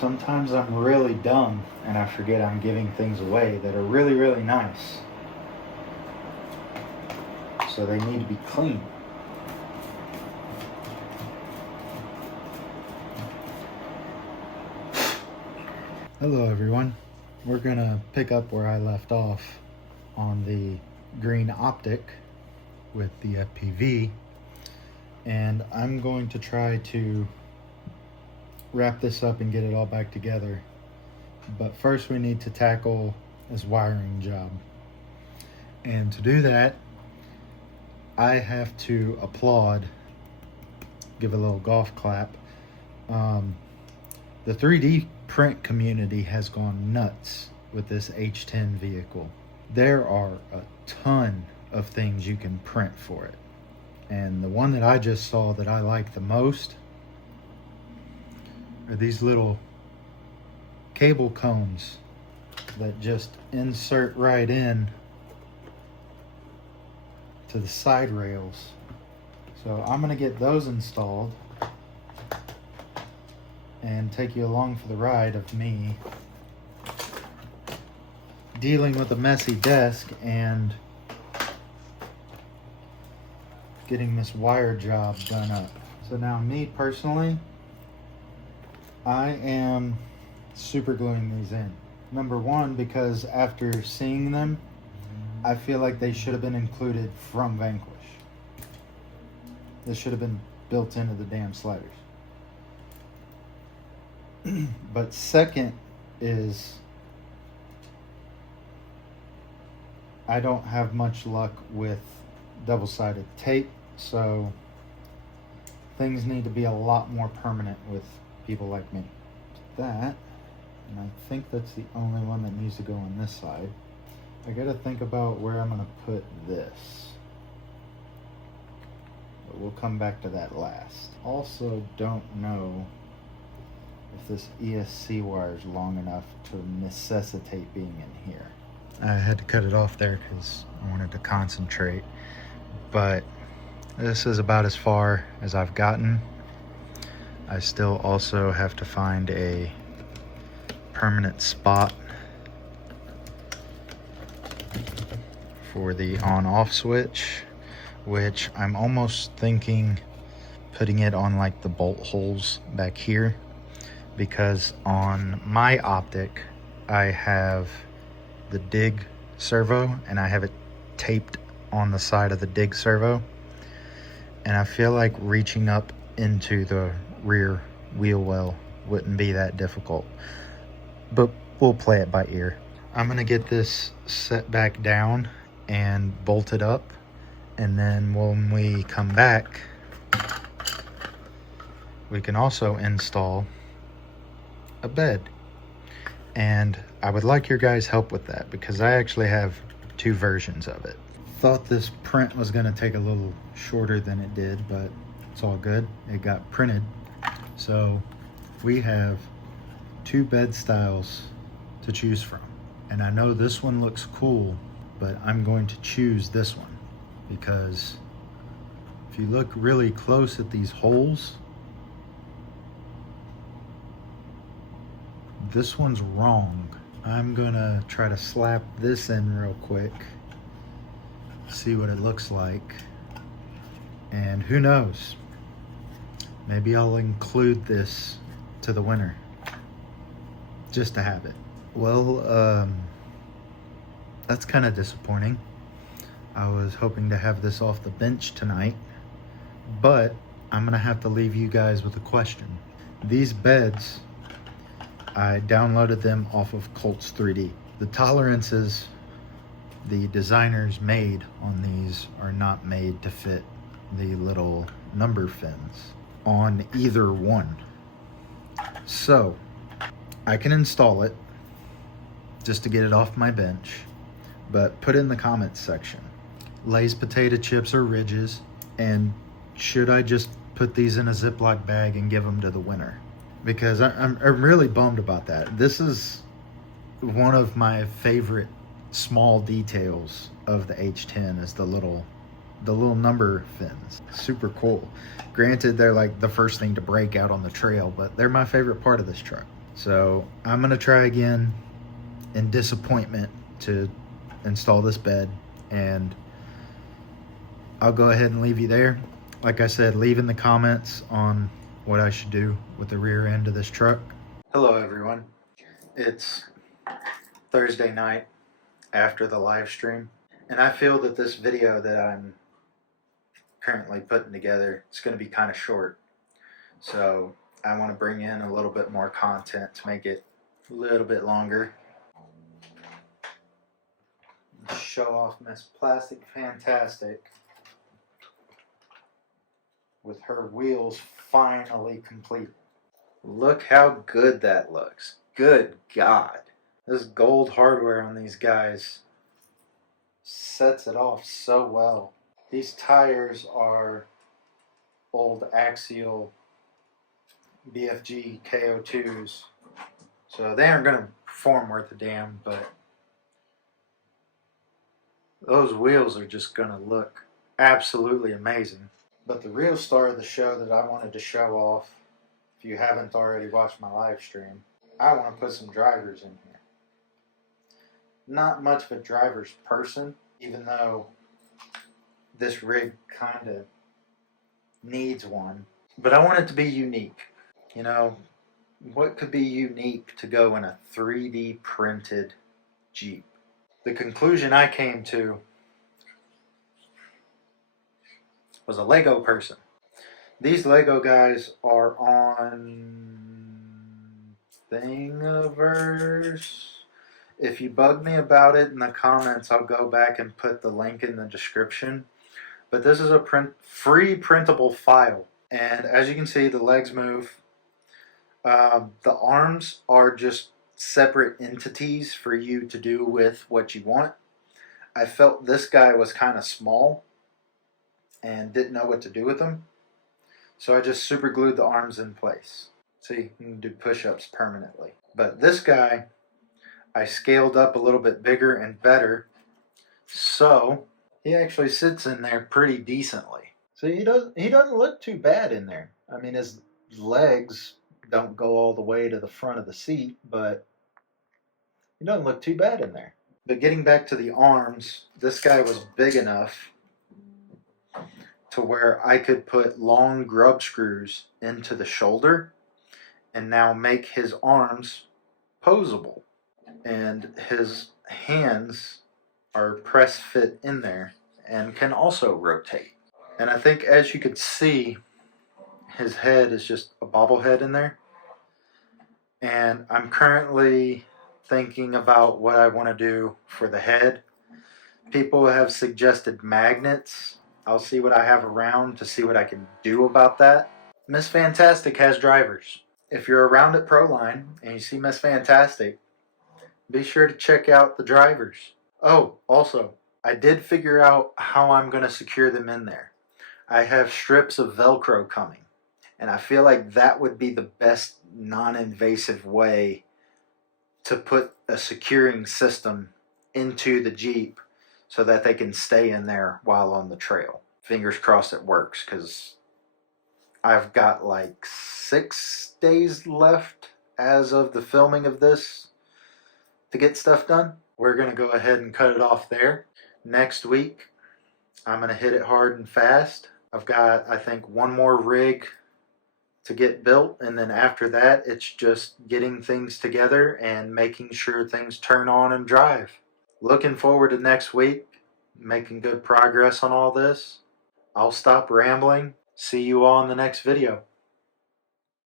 Sometimes I'm really dumb and I forget I'm giving things away that are really, really nice. So they need to be clean. Hello everyone. We're gonna pick up where I left off on the green optic with the FPV, and I'm going to try to wrap this up and get it all back together. But first we need to tackle this wiring job. And to do that, I have to applaud, give a little golf clap. The 3D print community has gone nuts with this H10 vehicle. There are a ton of things you can print for it. And the one that I just saw that I like the most are these little cable cones that just insert right in to the side rails. So I'm gonna get those installed and take you along for the ride of me dealing with a messy desk and getting this wire job done up. So now me personally, I am super gluing these in. Number one, because after seeing them, I feel like they should have been included from Vanquish. They should have been built into the damn sliders. But second is, I don't have much luck with double-sided tape, so things need to be a lot more permanent with people like me. That, and I think that's the only one that needs to go on this side. I gotta think about where I'm gonna put this, but we'll come back to that last. Also don't know if this ESC wire is long enough to necessitate being in here. I had to cut it off there because I wanted to concentrate, but this is about as far as I've gotten. I still also have to find a permanent spot for the on-off switch, which I'm almost thinking putting it on like the bolt holes back here, because on my optic I have the dig servo and I have it taped on the side of the dig servo, and I feel like reaching up into the rear wheel well wouldn't be that difficult, but we'll play it by ear. I'm gonna get this set back down and bolted up, and then when we come back we can also install a bed. And I would like your guys' help with that because I actually have two versions of it. Thought this print was gonna take a little shorter than it did, but it's all good. It got printed. So we have two bed styles to choose from. And I know this one looks cool, but I'm going to choose this one because if you look really close at these holes, this one's wrong. I'm gonna try to slap this in real quick, see what it looks like, and who knows, maybe I'll include this to the winner just to have it. Well, that's kind of disappointing. I was hoping to have this off the bench tonight, but I'm gonna have to leave you guys with a question. These beds, I downloaded them off of Colts 3D. The tolerances the designers made on these are not made to fit the little number fins on either one. So I can install it just to get it off my bench, but put in the comments section, Lay's potato chips or Ridges, and should I just put these in a Ziploc bag and give them to the winner? Because I'm really bummed about that. This is one of my favorite small details of the H10 is the little number fins. Super cool. Granted, they're like the first thing to break out on the trail, but they're my favorite part of this truck. So I'm gonna try again in disappointment to install this bed, and I'll go ahead and leave you there. Like I said, leave in the comments on what I should do with the rear end of this truck. Hello everyone. It's Thursday night after the live stream, and I feel that this video that I'm currently putting together is going to be kind of short. So I want to bring in a little bit more content to make it a little bit longer. Show off Miss Plastic Fantastic with her wheels finally complete. Look how good that looks. Good God. This gold hardware on these guys sets it off so well. These tires are old Axial BFG KO2s, so they aren't going to perform worth a damn, but those wheels are just going to look absolutely amazing. But the real star of the show that I wanted to show off, if you haven't already watched my live stream, I want to put some drivers in here. Not much of a driver's person, even though this rig kind of needs one, but I want it to be unique. You know, what could be unique to go in a 3D printed Jeep? The conclusion I came to was a Lego person. These Lego guys are on Thingiverse. If you bug me about it in the comments, I'll go back and put the link in the description. But this is a free printable file. And as you can see, the legs move. The arms are just separate entities for you to do with what you want. I felt this guy was kind of small and didn't know what to do with them. So I just super glued the arms in place. So you can do push-ups permanently. But this guy, I scaled up a little bit bigger and better. So he actually sits in there pretty decently. So he doesn't look too bad in there. I mean, his legs don't go all the way to the front of the seat, but he doesn't look too bad in there. But getting back to the arms, this guy was big enough to where I could put long grub screws into the shoulder and now make his arms posable. And his hands are press fit in there and can also rotate. And I think, as you could see, his head is just a bobblehead in there. And I'm currently thinking about what I want to do for the head. People have suggested magnets. I'll see what I have around to see what I can do about that. Miss Fantastic has drivers. If you're around at Proline and you see Miss Fantastic, be sure to check out the drivers. Oh, also, I did figure out how I'm going to secure them in there. I have strips of Velcro coming, and I feel like that would be the best non-invasive way to put a securing system into the Jeep so that they can stay in there while on the trail. Fingers crossed it works, because I've got like 6 days left as of the filming of this to get stuff done. We're going to go ahead and cut it off there. Next week, I'm going to hit it hard and fast. I've got, I think, one more rig to get built, and then after that, it's just getting things together and making sure things turn on and drive. Looking forward to next week, making good progress on all this. I'll stop rambling. See you all in the next video.